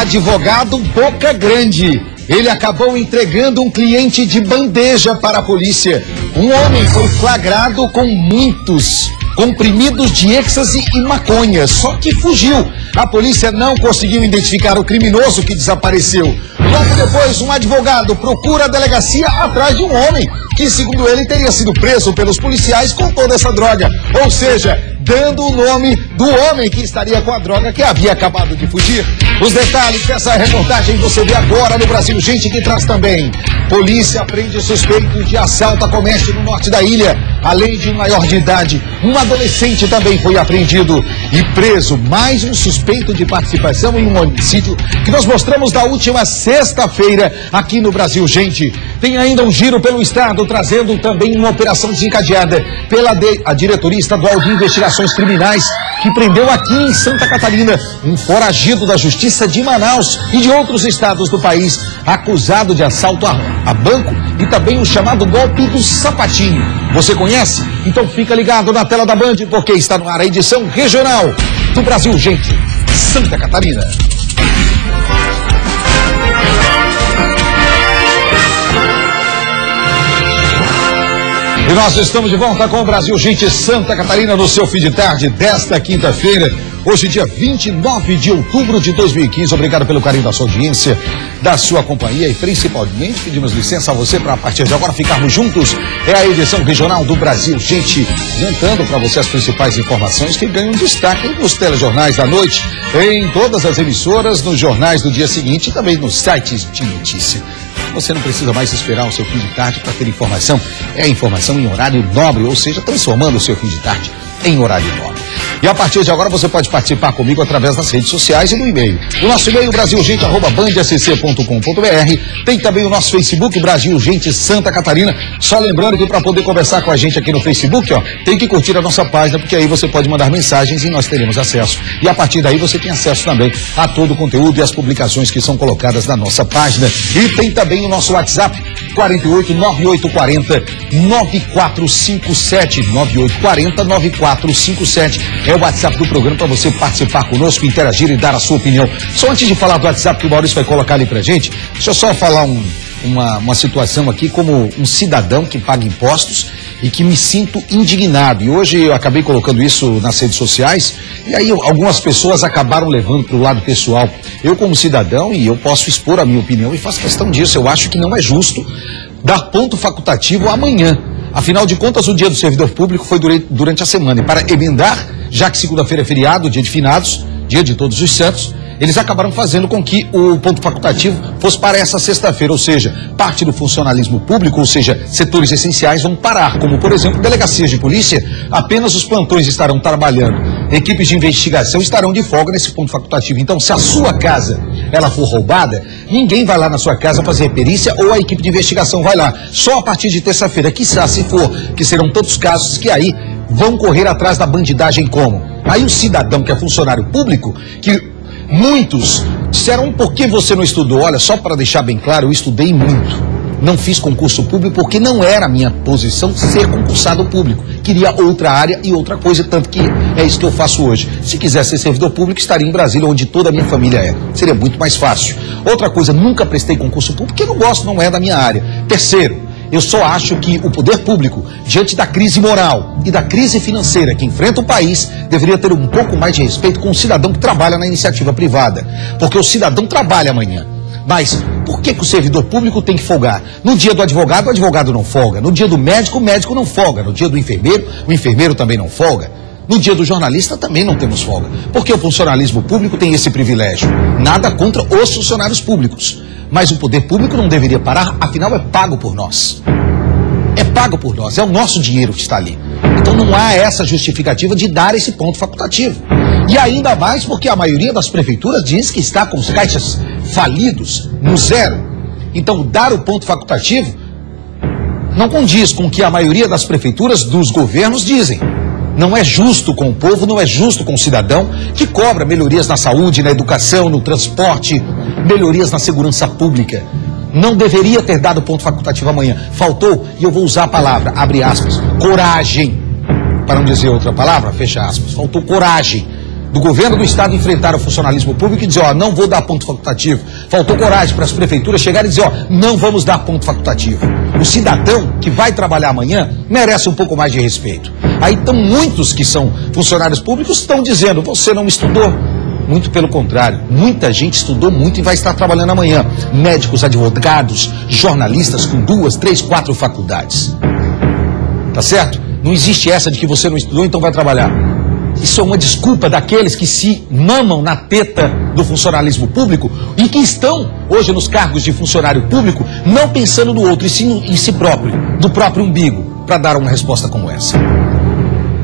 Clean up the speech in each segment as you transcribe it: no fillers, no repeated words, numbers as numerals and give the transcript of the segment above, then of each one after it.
Advogado Boca Grande. Ele acabou entregando um cliente de bandeja para a polícia. Um homem foi flagrado com muitos comprimidos de êxtase e maconha, só que fugiu. A polícia não conseguiu identificar o criminoso que desapareceu. Logo depois, um advogado procura a delegacia atrás de um homem que, segundo ele, teria sido preso pelos policiais com toda essa droga. Ou seja, dando o nome do homem que estaria com a droga que havia acabado de fugir. Os detalhes dessa reportagem você vê agora no Brasil Gente, que traz também. Polícia prende suspeito de assalto a comércio no norte da ilha. Além de um maior de idade, um adolescente também foi apreendido e preso. Mais um suspeito de participação em um homicídio que nós mostramos na última sexta-feira aqui no Brasil Gente. Tem ainda um giro pelo estado, trazendo também uma operação desencadeada pela a Diretoria Estadual de Investigações Criminais, que prendeu aqui em Santa Catarina um foragido da Justiça de Manaus e de outros estados do país, acusado de assalto a banco e também o chamado golpe do sapatinho. Você conhece? Então fica ligado na tela da Band, porque está no ar a edição regional do Brasil Gente, Santa Catarina. E nós estamos de volta com o Brasil Gente, Santa Catarina, no seu fim de tarde desta quinta-feira, hoje dia 29 de outubro de 2015. Obrigado pelo carinho da sua audiência, da sua companhia e principalmente pedimos licença a você para a partir de agora ficarmos juntos. É a edição regional do Brasil Gente, juntando para você as principais informações que ganham destaque nos telejornais da noite, em todas as emissoras, nos jornais do dia seguinte e também nos sites de notícia. Você não precisa mais esperar o seu fim de tarde para ter informação. É informação em horário nobre, ou seja, transformando o seu fim de tarde em horário nobre. E a partir de agora você pode participar comigo através das redes sociais e do e-mail. O nosso e-mail brasilgente@bandscc.com.br. Tem também o nosso Facebook, Brasil Gente Santa Catarina. Só lembrando que para poder conversar com a gente aqui no Facebook, tem que curtir a nossa página, porque aí você pode mandar mensagens e nós teremos acesso. E a partir daí você tem acesso também a todo o conteúdo e as publicações que são colocadas na nossa página. E tem também o nosso WhatsApp, 48 9840 9457, 9840 9457. É o WhatsApp do programa para você participar conosco, interagir e dar a sua opinião. Só antes de falar do WhatsApp que o Maurício vai colocar ali pra gente, deixa eu só falar uma situação aqui como um cidadão que paga impostos e que me sinto indignado. E hoje eu acabei colocando isso nas redes sociais e aí algumas pessoas acabaram levando para o lado pessoal. Eu como cidadão, e eu posso expor a minha opinião e faço questão disso, eu acho que não é justo dar ponto facultativo amanhã. Afinal de contas, o dia do servidor público foi durante a semana. E para emendar, já que segunda-feira é feriado, dia de finados, dia de Todos os Santos, eles acabaram fazendo com que o ponto facultativo fosse para essa sexta-feira. Ou seja, parte do funcionalismo público, ou seja, setores essenciais vão parar. Como, por exemplo, delegacias de polícia, apenas os plantões estarão trabalhando. Equipes de investigação estarão de folga nesse ponto facultativo. Então, se a sua casa ela for roubada, ninguém vai lá na sua casa fazer perícia ou a equipe de investigação vai lá. Só a partir de terça-feira, quiçá, se for, que serão tantos casos que aí vão correr atrás da bandidagem como? Aí o cidadão que é funcionário público, que muitos disseram, por que você não estudou? Olha, só para deixar bem claro, eu estudei muito. Não fiz concurso público porque não era a minha posição ser concursado público. Queria outra área e outra coisa, tanto que é isso que eu faço hoje. Se quiser ser servidor público, estaria em Brasília, onde toda a minha família é. Seria muito mais fácil. Outra coisa, nunca prestei concurso público porque não gosto, não é da minha área. Terceiro, eu só acho que o poder público, diante da crise moral e da crise financeira que enfrenta o país, deveria ter um pouco mais de respeito com o cidadão que trabalha na iniciativa privada. Porque o cidadão trabalha amanhã. Mas por que o servidor público tem que folgar? No dia do advogado, o advogado não folga. No dia do médico, o médico não folga. No dia do enfermeiro, o enfermeiro também não folga. No dia do jornalista também não temos folga. Porque o funcionalismo público tem esse privilégio. Nada contra os funcionários públicos. Mas o poder público não deveria parar, afinal é pago por nós. É pago por nós, é o nosso dinheiro que está ali. Então não há essa justificativa de dar esse ponto facultativo. E ainda mais porque a maioria das prefeituras diz que está com os caixas falidos no zero. Então dar o ponto facultativo não condiz com o que a maioria das prefeituras dos governos dizem. Não é justo com o povo, não é justo com o cidadão que cobra melhorias na saúde, na educação, no transporte, melhorias na segurança pública. Não deveria ter dado ponto facultativo amanhã. Faltou, e eu vou usar a palavra, abre aspas, coragem. Para não dizer outra palavra, fecha aspas. Faltou coragem do governo do estado enfrentar o funcionalismo público e dizer, ó, não vou dar ponto facultativo. Faltou coragem para as prefeituras chegarem e dizer, ó, não vamos dar ponto facultativo. O cidadão que vai trabalhar amanhã merece um pouco mais de respeito. Aí estão muitos que são funcionários públicos estão dizendo, você não estudou. Muito pelo contrário, muita gente estudou muito e vai estar trabalhando amanhã. Médicos, advogados, jornalistas com 2, 3, 4 faculdades. Tá certo? Não existe essa de que você não estudou, então vai trabalhar. Isso é uma desculpa daqueles que se mamam na teta do funcionalismo público e que estão hoje nos cargos de funcionário público não pensando no outro, e sim em si próprio, do próprio umbigo, para dar uma resposta como essa.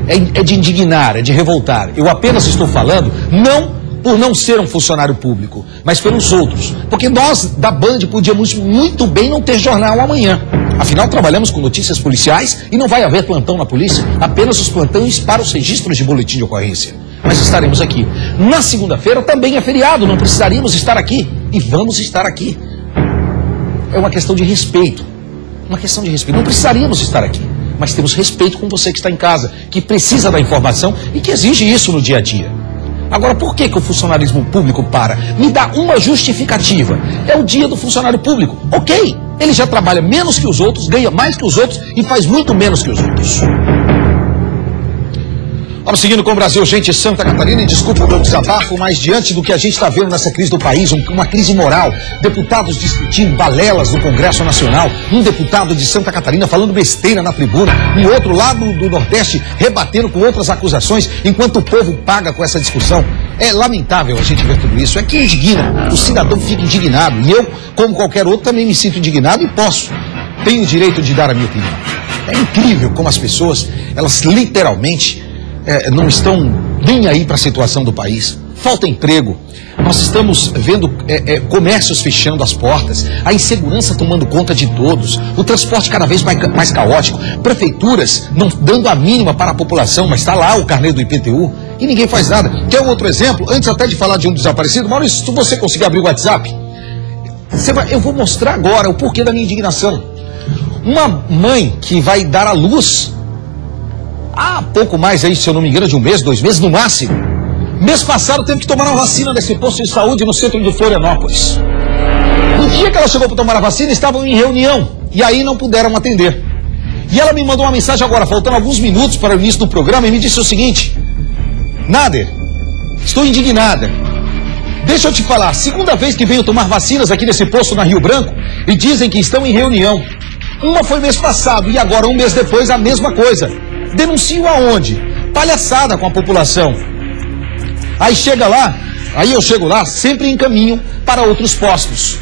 É de indignar, é de revoltar. Eu apenas estou falando, não por não ser um funcionário público, mas pelos outros. Porque nós, da Band, podíamos muito bem não ter jornal amanhã. Afinal, trabalhamos com notícias policiais e não vai haver plantão na polícia, apenas os plantões para os registros de boletim de ocorrência. Mas estaremos aqui. Na segunda-feira também é feriado, não precisaríamos estar aqui. E vamos estar aqui. É uma questão de respeito. Uma questão de respeito. Não precisaríamos estar aqui, mas temos respeito com você que está em casa, que precisa da informação e que exige isso no dia a dia. Agora, por que o funcionalismo público para? Me dá uma justificativa. É o dia do funcionário público. Ok, ele já trabalha menos que os outros, ganha mais que os outros e faz muito menos que os outros. Vamos seguindo com o Brasil, gente, Santa Catarina, e desculpa o meu desabafo, mas diante do que a gente está vendo nessa crise do país, uma crise moral, deputados discutindo balelas no Congresso Nacional, um deputado de Santa Catarina falando besteira na tribuna, um outro lá do Nordeste rebatendo com outras acusações, enquanto o povo paga com essa discussão. É lamentável a gente ver tudo isso, é que indigna, o cidadão fica indignado, e eu, como qualquer outro, também me sinto indignado e tenho o direito de dar a minha opinião. É incrível como as pessoas, elas literalmente não estão nem aí para a situação do país. Falta emprego. Nós estamos vendo comércios fechando as portas, a insegurança tomando conta de todos, o transporte cada vez mais caótico, prefeituras não dando a mínima para a população, mas está lá o carnê do IPTU e ninguém faz nada. Quer um outro exemplo? Antes até de falar de um desaparecido, Maurício, se você conseguir abrir o WhatsApp, eu vou mostrar agora o porquê da minha indignação. Uma mãe que vai dar à luz há pouco mais aí, se eu não me engano, de 1 mês, 2 meses no máximo. Mês passado teve que tomar uma vacina nesse posto de saúde no centro de Florianópolis. No dia que ela chegou para tomar a vacina, estavam em reunião e aí não puderam atender. E ela me mandou uma mensagem agora, faltando alguns minutos para o início do programa, e me disse o seguinte: Nader, estou indignada. Deixa eu te falar, segunda vez que venho tomar vacinas aqui nesse posto na Rio Branco e dizem que estão em reunião. Uma foi mês passado e agora 1 mês depois a mesma coisa. Denuncio aonde? Palhaçada com a população. Aí eu chego lá, sempre encaminho para outros postos.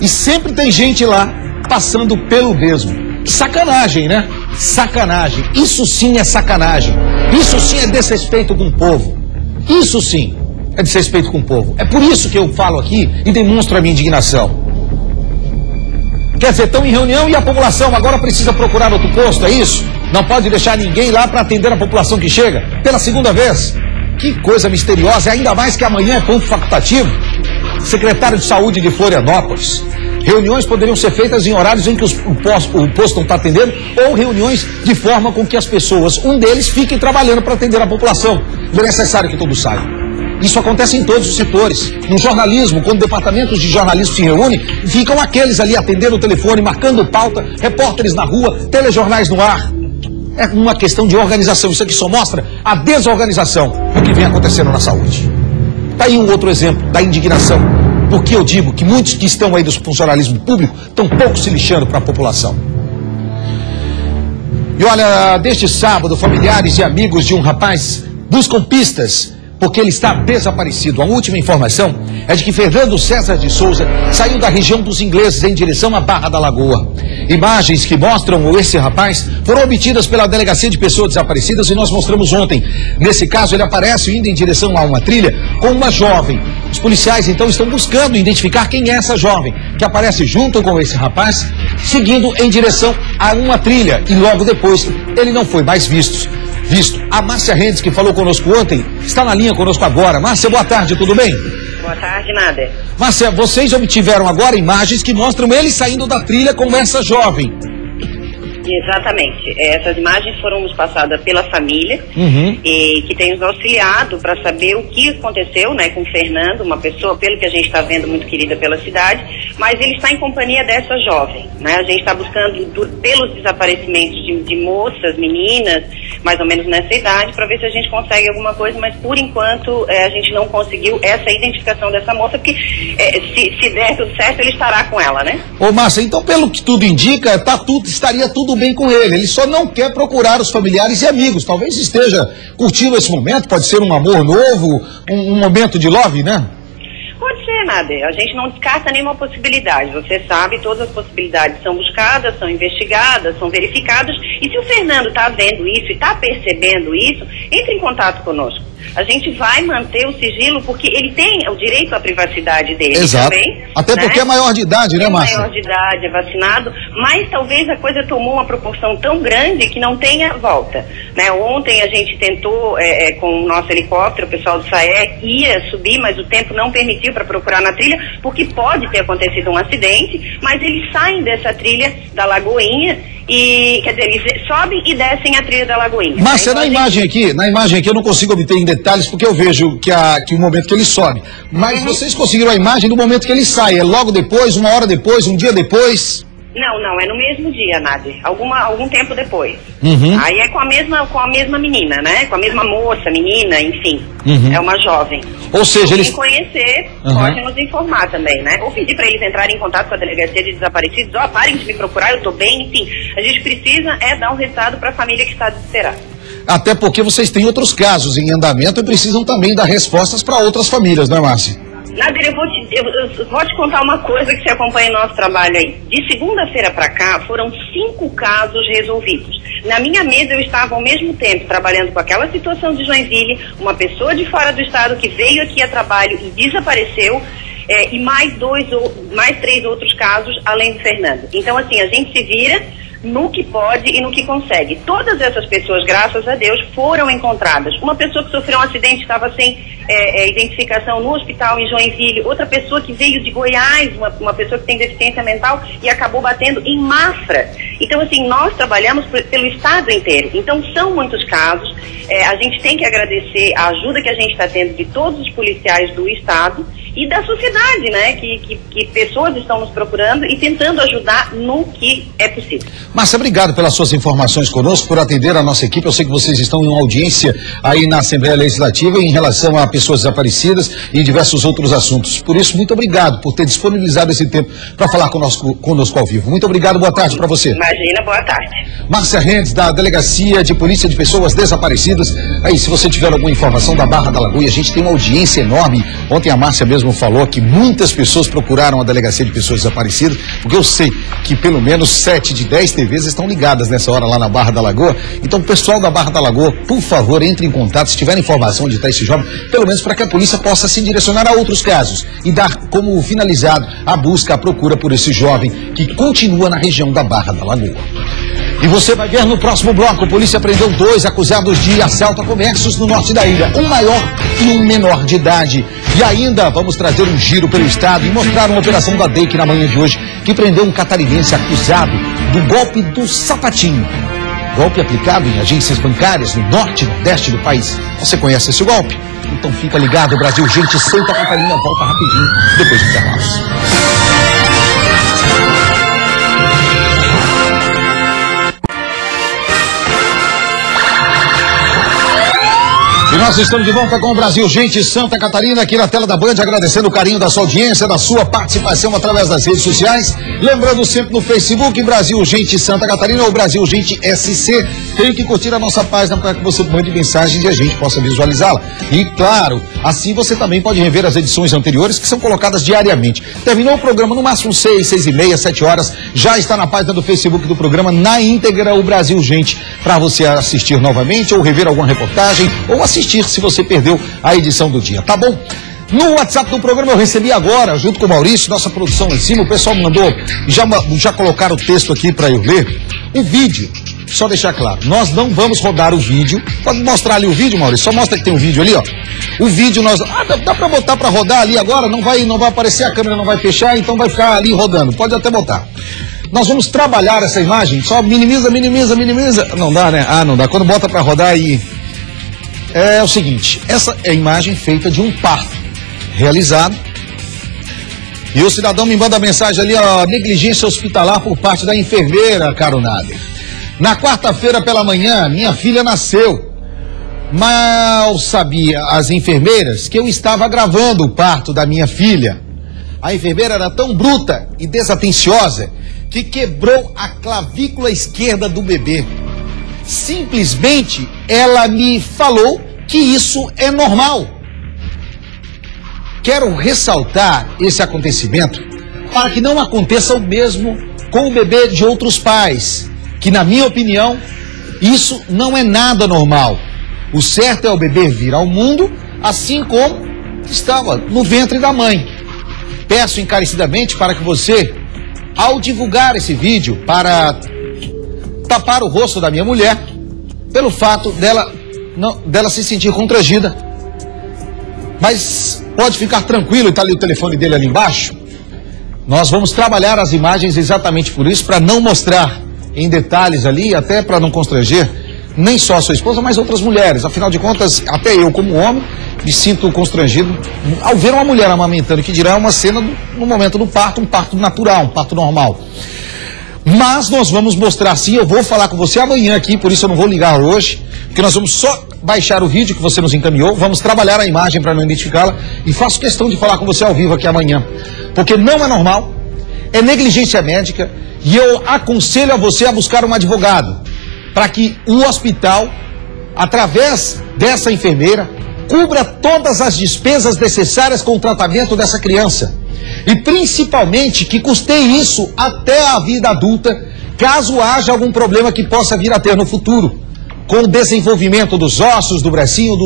E sempre tem gente lá passando pelo mesmo. Sacanagem, né? Sacanagem. Isso sim é sacanagem. Isso sim é desrespeito com o povo. Isso sim é desrespeito com o povo. É por isso que eu falo aqui e demonstro a minha indignação. Quer dizer, estão em reunião e a população agora precisa procurar outro posto, é isso? Não pode deixar ninguém lá para atender a população que chega pela segunda vez. Que coisa misteriosa, ainda mais que amanhã é ponto facultativo. Secretário de Saúde de Florianópolis. Reuniões poderiam ser feitas em horários em que o posto não está atendendo, ou reuniões de forma com que as pessoas, um deles, fiquem trabalhando para atender a população. Não é necessário que todos saiam. Isso acontece em todos os setores. No jornalismo, quando departamentos de jornalismo se reúnem, ficam aqueles ali atendendo o telefone, marcando pauta, repórteres na rua, telejornais no ar. É uma questão de organização. Isso aqui só mostra a desorganização do que vem acontecendo na saúde. Está aí um outro exemplo da indignação. Porque eu digo que muitos que estão aí do funcionalismo público estão pouco se lixando para a população. E olha, deste sábado, familiares e amigos de um rapaz buscam pistas porque ele está desaparecido. A última informação é de que Fernando César de Souza saiu da região dos Ingleses em direção à Barra da Lagoa. Imagens que mostram esse rapaz foram obtidas pela Delegacia de Pessoas Desaparecidas e nós mostramos ontem. Nesse caso, ele aparece indo em direção a uma trilha com uma jovem. Os policiais, então, estão buscando identificar quem é essa jovem, que aparece junto com esse rapaz, seguindo em direção a uma trilha. E logo depois, ele não foi mais visto. A Márcia Rendes, que falou conosco ontem, está na linha conosco agora. Márcia, boa tarde, tudo bem? Boa tarde, Nader. Márcia, vocês obtiveram agora imagens que mostram ele saindo da trilha com essa jovem. Exatamente. Essas imagens foram nos passadas pela família, e que tem nos auxiliado para saber o que aconteceu, né, com o Fernando, uma pessoa, pelo que a gente está vendo, muito querida pela cidade, mas ele está em companhia dessa jovem, né? A gente está buscando pelos desaparecimentos de moças, meninas, mais ou menos nessa idade, para ver se a gente consegue alguma coisa, mas por enquanto a gente não conseguiu essa identificação dessa moça, porque se der tudo certo, ele estará com ela, né? Ô Márcia, então pelo que tudo indica, estaria tudo bem com ele só não quer procurar os familiares e amigos, talvez esteja curtindo esse momento, pode ser um amor novo, um momento de love, né? Pode ser, Nader. A gente não descarta nenhuma possibilidade. Você sabe, todas as possibilidades são buscadas, são investigadas, são verificadas. E se o Fernando está vendo isso e está percebendo isso, entre em contato conosco. A gente vai manter o sigilo porque ele tem o direito à privacidade dele. Exato. Também. Até porque é maior de idade, né, Márcia? É maior de idade, é vacinado, mas talvez a coisa tomou uma proporção tão grande que não tenha volta. Né? Ontem a gente tentou, com o nosso helicóptero, o pessoal do SAEC ia subir, mas o tempo não permitiu para procurar na trilha, porque pode ter acontecido um acidente, mas eles saem dessa trilha da Lagoinha e, quer dizer, eles sobem e descem a trilha da Lagoinha. Márcia, então, na imagem aqui eu não consigo obter em detalhes porque eu vejo que o momento que ele sobe. Mas vocês conseguiram a imagem do momento que ele sai? É logo depois, uma hora depois, um dia depois? Não, é no mesmo dia, Nader. Algum tempo depois. Aí é com a mesma menina, né? Com a mesma moça, menina, enfim. É uma jovem. Ou seja, eles... Quem conhecer pode nos informar também, né? Ou pedir para eles entrarem em contato com a delegacia de desaparecidos. Parem de me procurar, eu tô bem, enfim. A gente precisa dar um resultado para a família que está desesperada. Até porque vocês têm outros casos em andamento e precisam também dar respostas para outras famílias, não é, Márcia? Nader, eu vou te contar uma coisa que você acompanha o nosso trabalho aí. De segunda-feira para cá, foram 5 casos resolvidos. Na minha mesa eu estava ao mesmo tempo trabalhando com aquela situação de Joinville, uma pessoa de fora do estado que veio aqui a trabalho e desapareceu, e mais 3 outros casos além do Fernando. Então, assim, a gente se vira no que pode e no que consegue. Todas essas pessoas, graças a Deus, foram encontradas. Uma pessoa que sofreu um acidente estava sem identificação no hospital em Joinville, outra pessoa que veio de Goiás, uma pessoa que tem deficiência mental e acabou batendo em Mafra. Então, assim, nós trabalhamos pelo estado inteiro. Então, são muitos casos. A gente tem que agradecer a ajuda que a gente está tendo de todos os policiais do estado e da sociedade, né? Que pessoas estão nos procurando e tentando ajudar no que é possível. Márcia, obrigado pelas suas informações conosco, por atender a nossa equipe. Eu sei que vocês estão em uma audiência aí na Assembleia Legislativa em relação a pessoas desaparecidas e diversos outros assuntos. Por isso, muito obrigado por ter disponibilizado esse tempo para falar conosco ao vivo. Muito obrigado, boa tarde para você. Imagina, boa tarde. Márcia Rendes, da Delegacia de Polícia de Pessoas Desaparecidas. Aí, se você tiver alguma informação da Barra da Lagoa, a gente tem uma audiência enorme. Ontem a Márcia mesmo falou que muitas pessoas procuraram a Delegacia de Pessoas Desaparecidas, porque eu sei que pelo menos 7 de 10 TVs estão ligadas nessa hora lá na Barra da Lagoa. Então, pessoal da Barra da Lagoa, por favor, entre em contato, se tiver informação onde está esse jovem, pelo menos para que a polícia possa se direcionar a outros casos e dar como finalizado a busca, a procura por esse jovem que continua na região da Barra da Lagoa. E você vai ver no próximo bloco, a polícia prendeu 2 acusados de assalto a comércios no norte da ilha, um maior e um menor de idade. E ainda vamos trazer um giro pelo estado e mostrar uma operação da DEIC na manhã de hoje, que prendeu um catarinense acusado do golpe do sapatinho. Golpe aplicado em agências bancárias no norte e nordeste do país. Você conhece esse golpe? Então fica ligado, Brasil Gente, Santa Catarina volta rapidinho, depois do intervalo. E nós estamos de volta com o Brasil Gente Santa Catarina, aqui na tela da Band, agradecendo o carinho da sua audiência, da sua participação através das redes sociais. Lembrando sempre no Facebook, Brasil Gente Santa Catarina ou Brasil Gente SC. Tem que curtir a nossa página para que você mande mensagens e a gente possa visualizá-la. E claro, assim você também pode rever as edições anteriores que são colocadas diariamente. Terminou o programa no máximo 6, 6h30, 7 horas. Já está na página do Facebook do programa, na íntegra, o Brasil Gente, para você assistir novamente ou rever alguma reportagem ou assistir se você perdeu a edição do dia, tá bom? No WhatsApp do programa eu recebi agora, junto com o Maurício, nossa produção lá em cima, o pessoal mandou, já colocaram o texto aqui para eu ler, o vídeo, só deixar claro, nós não vamos rodar o vídeo, pode mostrar ali o vídeo, Maurício, só mostra que tem um vídeo ali, ó, o vídeo nós, dá para botar para rodar ali agora, não vai aparecer, a câmera não vai fechar, então vai ficar ali rodando, pode até botar. Nós vamos trabalhar essa imagem, só minimiza. Não dá, né? Ah, não dá. Quando bota para rodar aí... É o seguinte, essa é a imagem feita de um parto realizado. E o cidadão me manda mensagem ali, ó, negligência hospitalar por parte da enfermeira, caro Nader. Na quarta-feira pela manhã, minha filha nasceu. Mal sabia as enfermeiras que eu estava gravando o parto da minha filha. A enfermeira era tão bruta e desatenciosa que quebrou a clavícula esquerda do bebê. Simplesmente ela me falou que isso é normal. Quero ressaltar esse acontecimento para que não aconteça o mesmo com o bebê de outros pais, que na minha opinião, isso não é nada normal. O certo é o bebê vir ao mundo assim como estava no ventre da mãe. Peço encarecidamente para que você, ao divulgar esse vídeo, para tapar o rosto da minha mulher, pelo fato dela se sentir constrangida. Mas pode ficar tranquilo, está ali o telefone dele ali embaixo. Nós vamos trabalhar as imagens exatamente por isso, para não mostrar em detalhes ali, até para não constranger nem só a sua esposa, mas outras mulheres. Afinal de contas, até eu como homem me sinto constrangido ao ver uma mulher amamentando, que dirá uma cena no momento do parto, um parto natural, um parto normal. Mas nós vamos mostrar sim, eu vou falar com você amanhã aqui, por isso eu não vou ligar hoje, porque nós vamos só baixar o vídeo que você nos encaminhou, vamos trabalhar a imagem para não identificá-la e faço questão de falar com você ao vivo aqui amanhã, porque não é normal, é negligência médica e eu aconselho a você a buscar um advogado para que o hospital, através dessa enfermeira, cubra todas as despesas necessárias com o tratamento dessa criança. E principalmente que custeie isso até a vida adulta, caso haja algum problema que possa vir a ter no futuro, com o desenvolvimento dos ossos, do bracinho,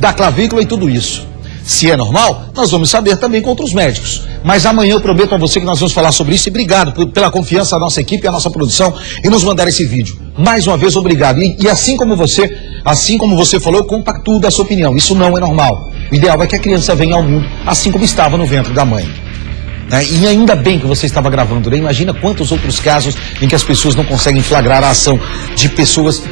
da clavícula e tudo isso. Se é normal, nós vamos saber também com outros médicos. Mas amanhã eu prometo a você que nós vamos falar sobre isso. E obrigado pela confiança da nossa equipe e a nossa produção e nos mandar esse vídeo. Mais uma vez, obrigado. E assim como você falou, eu compactuo da sua opinião. Isso não é normal. O ideal é que a criança venha ao mundo assim como estava no ventre da mãe. E ainda bem que você estava gravando, né? Imagina quantos outros casos em que as pessoas não conseguem flagrar a ação de pessoas,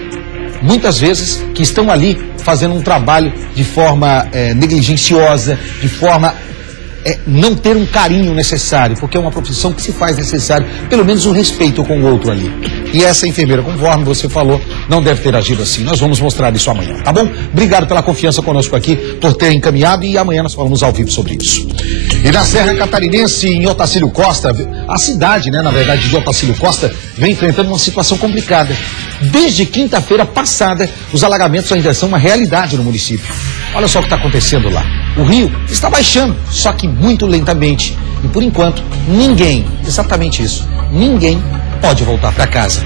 muitas vezes, que estão ali fazendo um trabalho de forma negligenciosa, de forma não ter um carinho necessário, porque é uma profissão que se faz necessário, pelo menos um respeito com o outro ali. E essa enfermeira, conforme você falou, não deve ter agido assim. Nós vamos mostrar isso amanhã, tá bom? Obrigado pela confiança conosco aqui, por ter encaminhado, e amanhã nós falamos ao vivo sobre isso. E na Serra Catarinense, em Otacílio Costa, a cidade, né, na verdade, de Otacílio Costa, vem enfrentando uma situação complicada. Desde quinta-feira passada, os alagamentos ainda são uma realidade no município. Olha só o que está acontecendo lá. O rio está baixando, só que muito lentamente. E por enquanto, ninguém, exatamente isso, ninguém pode voltar para casa.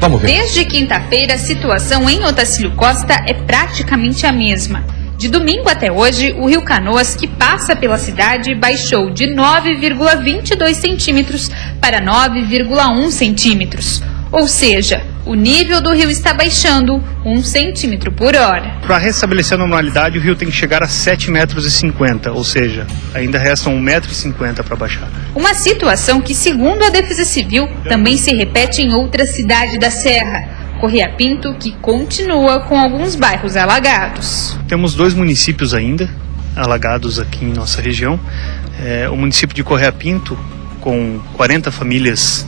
Vamos ver. Desde quinta-feira, a situação em Otacílio Costa é praticamente a mesma. De domingo até hoje, o rio Canoas, que passa pela cidade, baixou de 9,22 centímetros para 9,1 centímetros. Ou seja, o nível do rio está baixando 1 centímetro por hora. Para restabelecer a normalidade, o rio tem que chegar a 7,50 metros, ou seja, ainda restam 1,50 metro para baixar. Uma situação que, segundo a Defesa Civil, também se repete em outra cidade da Serra, Correia Pinto, que continua com alguns bairros alagados. Temos 2 municípios ainda alagados aqui em nossa região. O município de Correia Pinto, com 40 famílias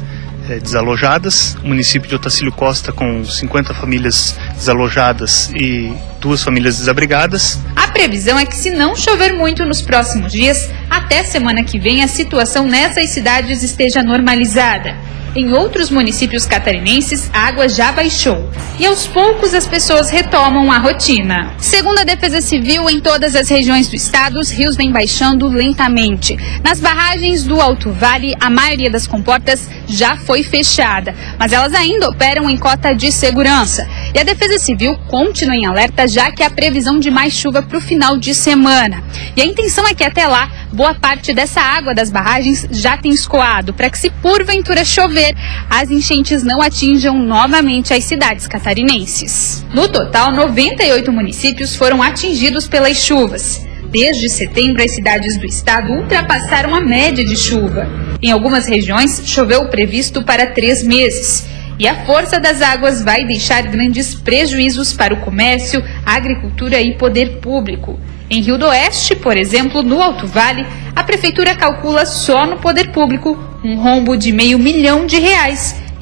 desalojadas, o município de Otacílio Costa com 50 famílias desalojadas e 2 famílias desabrigadas. A previsão é que, se não chover muito nos próximos dias, até semana que vem a situação nessas cidades esteja normalizada. Em outros municípios catarinenses, a água já baixou e aos poucos as pessoas retomam a rotina. Segundo a Defesa Civil, em todas as regiões do estado, os rios vêm baixando lentamente. Nas barragens do Alto Vale, a maioria das comportas já foi fechada, mas elas ainda operam em cota de segurança. E a Defesa Civil continua em alerta, já que há previsão de mais chuva para o final de semana. E a intenção é que até lá, boa parte dessa água das barragens já tenha escoado, para que, se porventura chover, as enchentes não atinjam novamente as cidades catarinenses. No total, 98 municípios foram atingidos pelas chuvas. desde setembro as cidades do estado ultrapassaram a média de chuva. Em algumas regiões, choveu o previsto para 3 meses. E a força das águas vai deixar grandes prejuízos para o comércio, a agricultura e poder público. Em Rio do Oeste, por exemplo, no Alto Vale, a prefeitura calcula só no poder público um rombo de R$500 milhão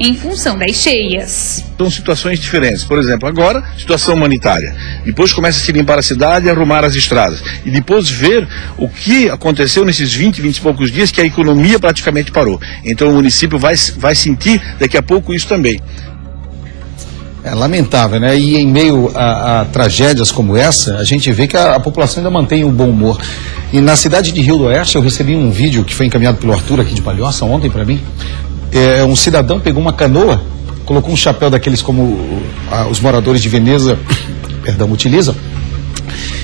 em função das cheias. São situações diferentes. Por exemplo, agora, situação humanitária. Depois começa a se limpar a cidade e arrumar as estradas. E depois ver o que aconteceu nesses 20 e poucos dias, que a economia praticamente parou. Então o município vai sentir daqui a pouco isso também. É lamentável, né? E em meio a tragédias como essa, a gente vê que a população ainda mantém o bom humor. E na cidade de Rio do Oeste, eu recebi um vídeo que foi encaminhado pelo Arthur aqui de Palhoça ontem para mim. Um cidadão pegou uma canoa, colocou um chapéu daqueles como os moradores de Veneza, utilizam,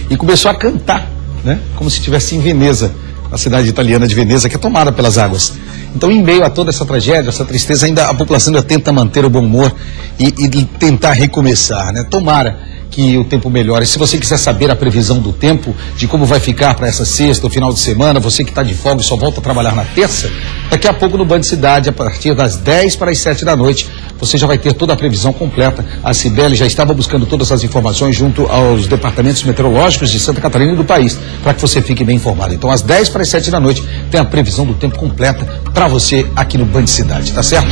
e começou a cantar, né? Como se estivesse em Veneza, a cidade italiana de Veneza, que é tomada pelas águas. Então, em meio a toda essa tragédia, essa tristeza, ainda a população ainda tenta manter o bom humor e tentar recomeçar, né? Tomara que o tempo melhore. Se você quiser saber a previsão do tempo, de como vai ficar para essa sexta, o final de semana, você que está de folga e só volta a trabalhar na terça, daqui a pouco no Band Cidade, a partir das 10 para as 7 da noite, você já vai ter toda a previsão completa. A Cibele já estava buscando todas as informações junto aos departamentos meteorológicos de Santa Catarina e do país, para que você fique bem informado. Então, às 10 para as 7 da noite, tem a previsão do tempo completa para você aqui no Band Cidade, tá certo?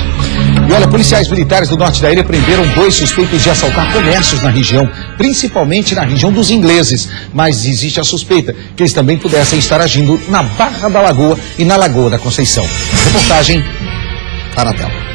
E olha, policiais militares do norte da ilha prenderam 2 suspeitos de assaltar comércios na região, principalmente na região dos Ingleses, mas existe a suspeita que eles também pudessem estar agindo na Barra da Lagoa e na Lagoa da Conceição. Reportagem para a tela.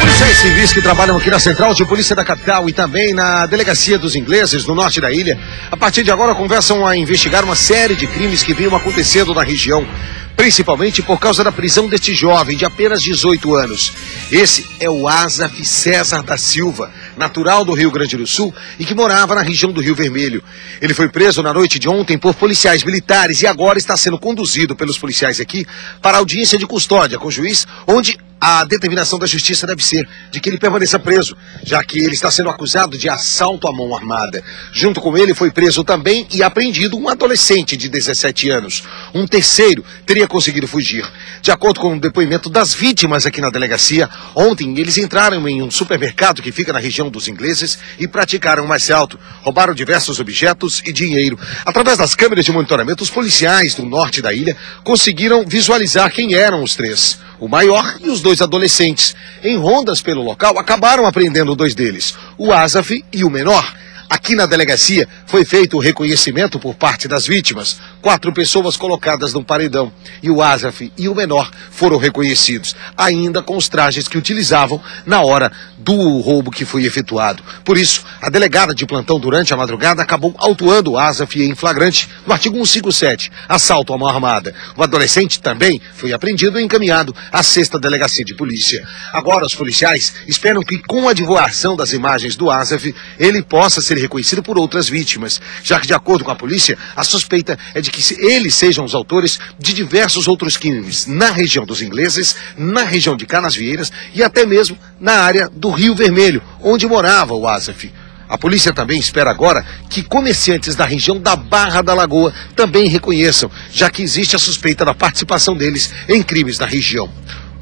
Policiais civis que trabalham aqui na Central de Polícia da Capital e também na Delegacia dos Ingleses, no norte da ilha, a partir de agora começam a investigar uma série de crimes que vinham acontecendo na região, principalmente por causa da prisão deste jovem de apenas 18 anos. Esse é o Asaf César da Silva, natural do Rio Grande do Sul e que morava na região do Rio Vermelho. Ele foi preso na noite de ontem por policiais militares e agora está sendo conduzido pelos policiais aqui para a audiência de custódia com o juiz, onde a determinação da justiça deve ser de que ele permaneça preso, já que ele está sendo acusado de assalto à mão armada. Junto com ele foi preso também e apreendido um adolescente de 17 anos. Um terceiro teria conseguido fugir. De acordo com o depoimento das vítimas aqui na delegacia, ontem eles entraram em um supermercado que fica na região dos Ingleses e praticaram um assalto. Roubaram diversos objetos e dinheiro. Através das câmeras de monitoramento, os policiais do norte da ilha conseguiram visualizar quem eram os 3. O maior e os 2 adolescentes. Em rondas pelo local, acabaram apreendendo 2 deles, o Asaf e o menor. Aqui na delegacia foi feito o reconhecimento por parte das vítimas. 4 pessoas colocadas num paredão. E o Asaf e o menor foram reconhecidos, ainda com os trajes que utilizavam na hora do roubo que foi efetuado. Por isso, a delegada de plantão durante a madrugada acabou autuando o Asaf em flagrante no artigo 157, assalto à mão armada. O adolescente também foi apreendido e encaminhado à 6ª Delegacia de Polícia. Agora, os policiais esperam que, com a divulgação das imagens do Asaf, ele possa ser reconhecido por outras vítimas, já que, de acordo com a polícia, a suspeita é de que eles sejam os autores de diversos outros crimes na região dos Ingleses, na região de Canasvieiras e até mesmo na área do Rio Vermelho, onde morava o Asaf. A polícia também espera agora que comerciantes da região da Barra da Lagoa também reconheçam, já que existe a suspeita da participação deles em crimes na região.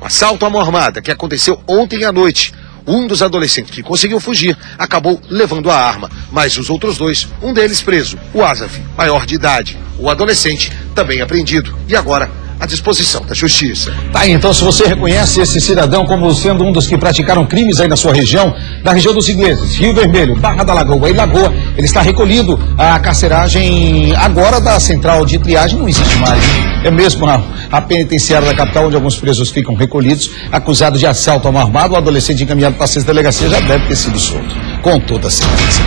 O assalto à mão armada que aconteceu ontem à noite. Um dos adolescentes que conseguiu fugir acabou levando a arma, mas os outros 2, um deles preso, o Asaf, maior de idade, o adolescente também apreendido e agora à disposição da justiça. Tá aí, então, se você reconhece esse cidadão como sendo um dos que praticaram crimes aí na sua região, da região dos Ingleses, Rio Vermelho, Barra da Lagoa e Lagoa, ele está recolhido. A carceragem agora da central de triagem não existe mais. É mesmo a penitenciária da capital, onde alguns presos ficam recolhidos, acusados de assalto à mão armada. O adolescente encaminhado para a 6ª Delegacia já deve ter sido solto, com toda certeza.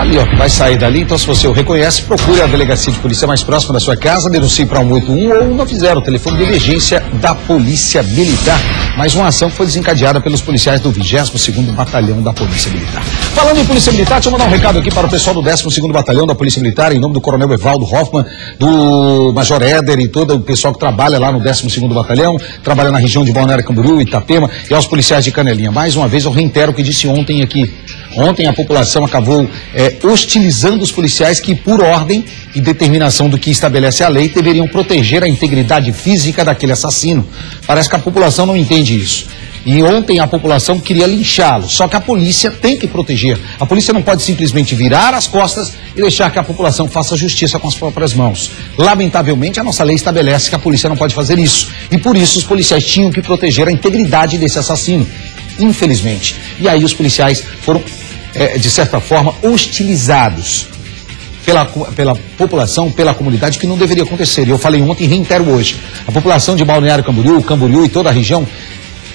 Ali, ó, vai sair dali. Então, se você o reconhece, procure a delegacia de polícia mais próxima da sua casa, denuncie para 181 ou 190, o telefone de emergência da Polícia Militar. Mais uma ação que foi desencadeada pelos policiais do 22º Batalhão da Polícia Militar. Falando em Polícia Militar, deixa eu mandar um recado aqui para o pessoal do 12º Batalhão da Polícia Militar, em nome do Coronel Evaldo Hoffmann, do Major Éder e todo o pessoal que trabalha lá no 12º Batalhão, trabalha na região de Balneário Camboriú, Itapema, e aos policiais de Canelinha. Mais uma vez, eu reitero o que disse ontem aqui. Ontem a população acabou hostilizando os policiais que, por ordem e determinação do que estabelece a lei, deveriam proteger a integridade física daquele assassino. Parece que a população não entende isso. E ontem a população queria linchá-lo, só que a polícia tem que proteger. A polícia não pode simplesmente virar as costas e deixar que a população faça justiça com as próprias mãos. Lamentavelmente, a nossa lei estabelece que a polícia não pode fazer isso. E por isso os policiais tinham que proteger a integridade desse assassino. Infelizmente. E aí os policiais foram, de certa forma, hostilizados pela população, pela comunidade, que não deveria acontecer. E eu falei ontem e reitero hoje. A população de Balneário Camboriú e toda a região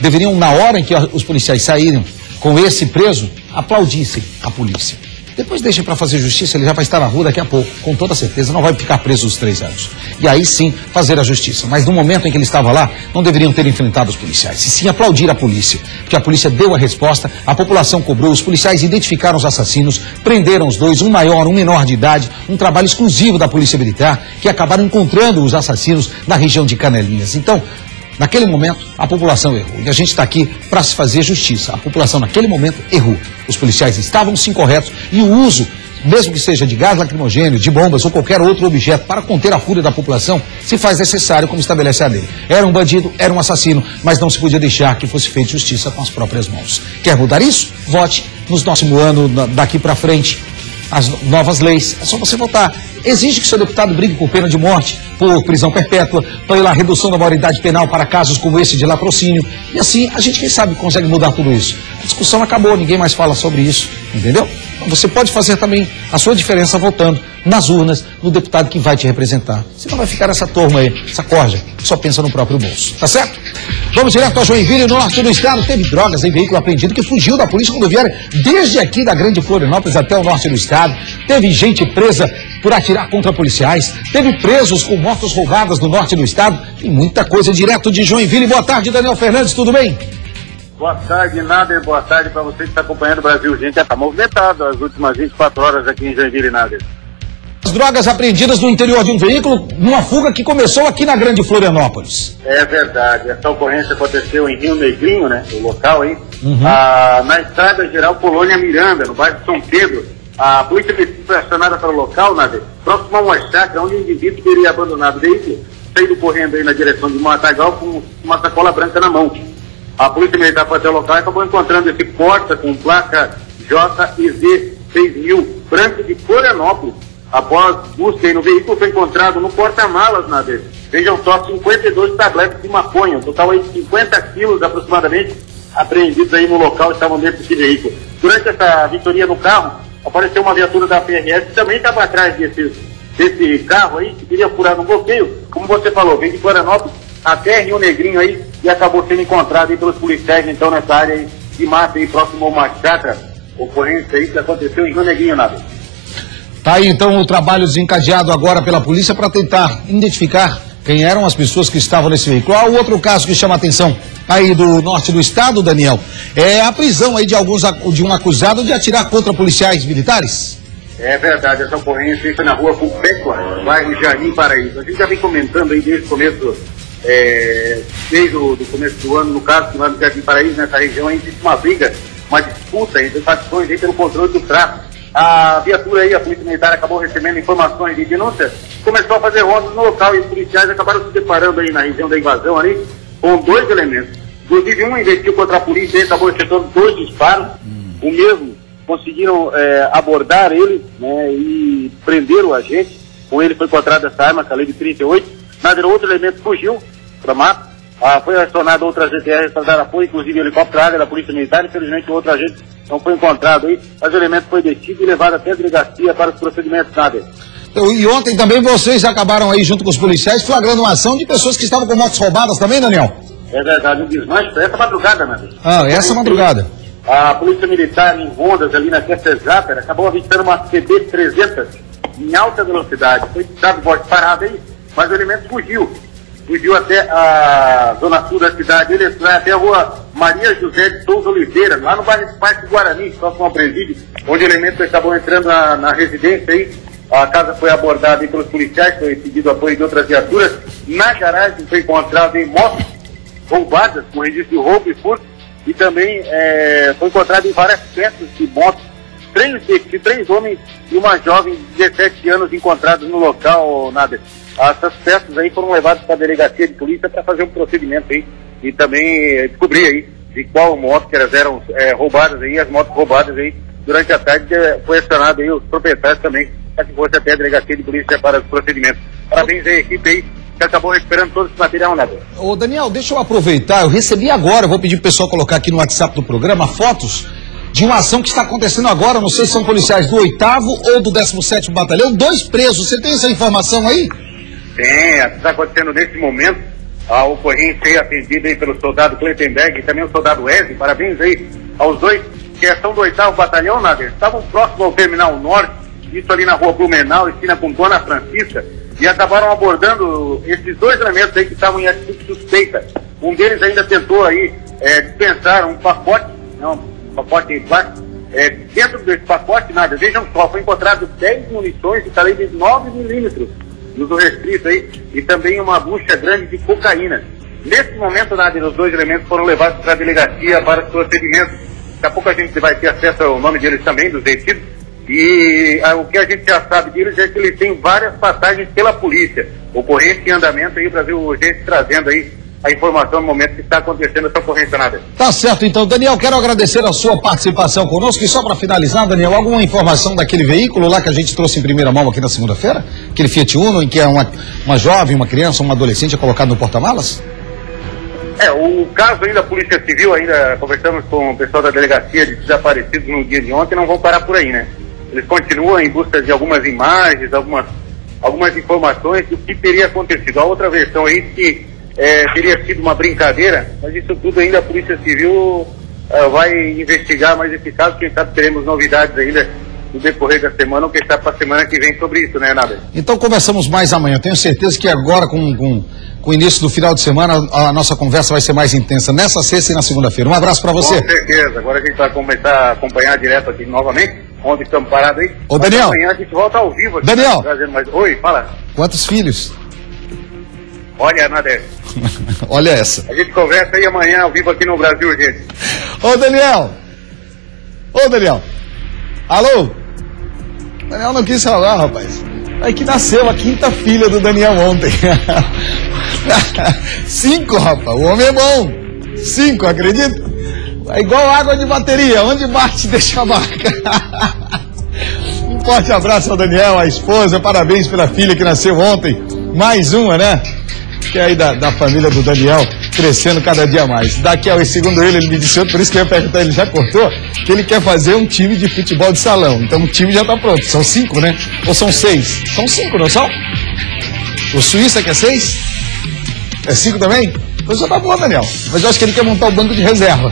deveriam, na hora em que os policiais saírem com esse preso, aplaudissem a polícia. Depois deixem para fazer justiça, ele já vai estar na rua daqui a pouco, com toda certeza, não vai ficar preso os 3 anos. E aí sim, fazer a justiça. Mas no momento em que ele estava lá, não deveriam ter enfrentado os policiais, e sim aplaudir a polícia. Porque a polícia deu a resposta, a população cobrou, os policiais identificaram os assassinos, prenderam os 2, um maior, um menor de idade, um trabalho exclusivo da Polícia Militar, que acabaram encontrando os assassinos na região de Canelinhas. Então, naquele momento, a população errou. E a gente está aqui para se fazer justiça. A população, naquele momento, errou. Os policiais estavam sim corretos e o uso, mesmo que seja de gás lacrimogêneo, de bombas ou qualquer outro objeto para conter a fúria da população, se faz necessário, como estabelece a lei. Era um bandido, era um assassino, mas não se podia deixar que fosse feita justiça com as próprias mãos. Quer mudar isso? Vote no próximo ano, daqui para frente. As novas leis, é só você votar. Exige que seu deputado brigue por pena de morte, por prisão perpétua, pela redução da maioridade penal para casos como esse de latrocínio. E assim, a gente, quem sabe, consegue mudar tudo isso. A discussão acabou, ninguém mais fala sobre isso, entendeu? Então você pode fazer também a sua diferença votando nas urnas, no deputado que vai te representar. Você não vai ficar essa turma aí, essa corja, que só pensa no próprio bolso, tá certo? Vamos direto a Joinville, no norte do estado. Teve drogas em veículo apreendido que fugiu da polícia rodoviária desde aqui da Grande Florianópolis até o norte do estado. Teve gente presa por atirar contra policiais. Teve presos com motos roubadas no norte do estado. Tem muita coisa direto de Joinville. Boa tarde, Daniel Fernandes, tudo bem? Boa tarde, Nader. Boa tarde para você que está acompanhando o Brasil. Gente, está movimentado as últimas 24 horas aqui em Joinville, Nader. As drogas apreendidas no interior de um veículo numa fuga que começou aqui na Grande Florianópolis. É verdade. Essa ocorrência aconteceu em Rio Negrinho, né? O local aí. Na estrada geral Colônia Miranda, no bairro de São Pedro. A polícia foi acionada para o local, Nader, próximo a uma chácara onde o indivíduo teria abandonado o veículo, saindo correndo aí na direção de Matagal com uma sacola branca na mão. A polícia militar foi até o local e acabou encontrando esse Corsa com placa JIZ 6000, branco de Florianópolis. Após busca aí no veículo, foi encontrado no porta-malas, Nader. Vejam só, 52 tabletes de maconha, um total aí de 50 quilos aproximadamente, apreendidos aí no local, estavam dentro desse veículo. Durante essa vistoria no carro, apareceu uma viatura da PRF que também estava atrás desse carro aí, que teria furado um bloqueio, como você falou, vem de Florianópolis até Rio Negrinho aí, e acabou sendo encontrado aí pelos policiais, então, nessa área aí de mata aí, próximo a uma chácara, ocorrência aí que aconteceu em Rio Negrinho, Nader. Tá aí então o trabalho desencadeado agora pela polícia para tentar identificar quem eram as pessoas que estavam nesse veículo. O outro caso que chama a atenção aí do norte do estado, Daniel, é a prisão aí de um acusado de atirar contra policiais militares. É verdade, essa ocorrência foi na rua Pupécua, bairro Jardim Paraíso. A gente já vem comentando aí desde o começo, desde o começo do ano, no caso, que lá no Jardim Paraíso, nessa região, existe uma briga, uma disputa entre facções aí pelo controle do tráfico. A viatura aí, a Polícia Militar, acabou recebendo informações de denúncia, começou a fazer rondas no local e os policiais acabaram se deparando aí na região da invasão ali com 2 elementos. Inclusive um investiu contra a polícia e acabou efetuando 2 disparos. O mesmo conseguiram abordar ele, né, e prenderam o agente. Com ele foi encontrada essa arma, calibre 38. Nada, outro elemento fugiu para mato. Foi acionado outras GTRs para dar apoio, inclusive helicóptero área da Polícia Militar. Infelizmente, o outro agente não foi encontrado aí, mas o elemento foi detido e levado até a delegacia para os procedimentos, Nader. E ontem também vocês acabaram aí, junto com os policiais, flagrando uma ação de pessoas que estavam com motos roubadas também, Daniel? É verdade, um desmanche foi essa madrugada, Nader. Essa madrugada. A Polícia Militar, em rondas ali na Kester-Zapper, acabou avistando uma CB 300 em alta velocidade. Foi dado voz parada aí, mas o elemento fugiu. Fugiu até a zona sul da cidade. Ele foi até a rua Maria José de Souza Oliveira, lá no bairro Parque Guarani, próximo ao presídio, onde o elemento acabou entrando na residência aí. A casa foi abordada aí pelos policiais, foi pedido apoio de outras viaturas. Na garagem foi encontrado em motos roubadas, com registro de roubo e furto, e também foi encontrado em várias peças de motos três homens e uma jovem de 17 anos encontrados no local, Nader. Essas peças aí foram levadas para a delegacia de polícia para fazer um procedimento aí e também descobrir aí de qual moto que elas eram roubadas aí, as motos roubadas aí durante a tarde. Foi acionado aí os proprietários também para que fosse até a delegacia de polícia para os procedimentos. Parabéns aí, equipe aí, que acabou recuperando todo esse material, né? Ô Daniel, deixa eu aproveitar, eu recebi agora, vou pedir pro pessoal colocar aqui no WhatsApp do programa fotos de uma ação que está acontecendo agora, não sei se são policiais do 8º ou do 17º Batalhão, 2 presos, você tem essa informação aí? Tem, está acontecendo nesse momento, a ocorrência aí atendida aí pelo soldado Cleitenberg e também o soldado Wesley. Parabéns aí aos dois, que são do 8º Batalhão, Nader, estavam próximos ao Terminal Norte, isso ali na rua Blumenau, esquina com Dona Francisca, e acabaram abordando esses 2 elementos aí que estavam em atitude suspeita. Um deles ainda tentou aí dispensar um pacote, um pacote de plástico. Dentro desse pacote, Nader, vejam só, foi encontrado 10 munições de calibre de 9 milímetros. Uso restrito aí, e também uma bucha grande de cocaína. Nesse momento, Nader, os 2 elementos foram levados para a delegacia para os procedimentos. Daqui a pouco a gente vai ter acesso ao nome deles também, dos detidos, e o que a gente já sabe deles é que eles têm várias passagens pela polícia. Ocorrência em andamento aí, o Brasil Urgente trazendo aí a informação no momento que está acontecendo essa ocorrência, Nader. Tá certo, então, Daniel, quero agradecer a sua participação conosco. E só para finalizar, Daniel, alguma informação daquele veículo lá que a gente trouxe em primeira mão aqui na segunda-feira? Aquele Fiat Uno, em que é uma jovem, uma criança, uma adolescente é colocado no porta-malas? O caso ainda, a Polícia Civil, ainda conversamos com o pessoal da delegacia de desaparecidos no dia de ontem, não vão parar por aí, né? Eles continuam em busca de algumas imagens, algumas informações do que teria acontecido. A outra versão aí que teria sido uma brincadeira, mas isso tudo ainda a Polícia Civil vai investigar mais esse caso. Quem sabe teremos novidades ainda no decorrer da semana, ou quem sabe para a semana que vem sobre isso, né, Nader? Então conversamos mais amanhã. Tenho certeza que agora, com o início do final de semana, a nossa conversa vai ser mais intensa, nessa sexta e na segunda-feira. Um abraço para você. Com certeza. Agora a gente vai começar a acompanhar direto aqui novamente, onde estamos parados aí. Ô, Daniel. Amanhã a gente volta ao vivo aqui. Daniel. Mais... Oi, fala. Quantos filhos? Olha, Nader. Olha essa. A gente conversa aí amanhã ao vivo aqui no Brasil Urgente. Ô, Daniel. Ô, Daniel. Alô? Daniel não quis falar, rapaz. Aí que nasceu a 5ª filha do Daniel ontem. 5, rapaz. O homem é bom. 5, acredita? É igual água de bateria. Onde bate, deixa a marca. Um forte abraço ao Daniel, à esposa. Parabéns pela filha que nasceu ontem. Mais uma, né? Que é aí da família do Daniel, crescendo cada dia mais. Daqui a segundo ele me disse, por isso que eu ia perguntar, ele já cortou, que ele quer fazer um time de futebol de salão. Então o time já está pronto. São 5, né? Ou são 6? São 5, não são? O Suíça quer 6? É 5 também? Então já tá bom, Daniel. Mas eu acho que ele quer montar o banco de reserva.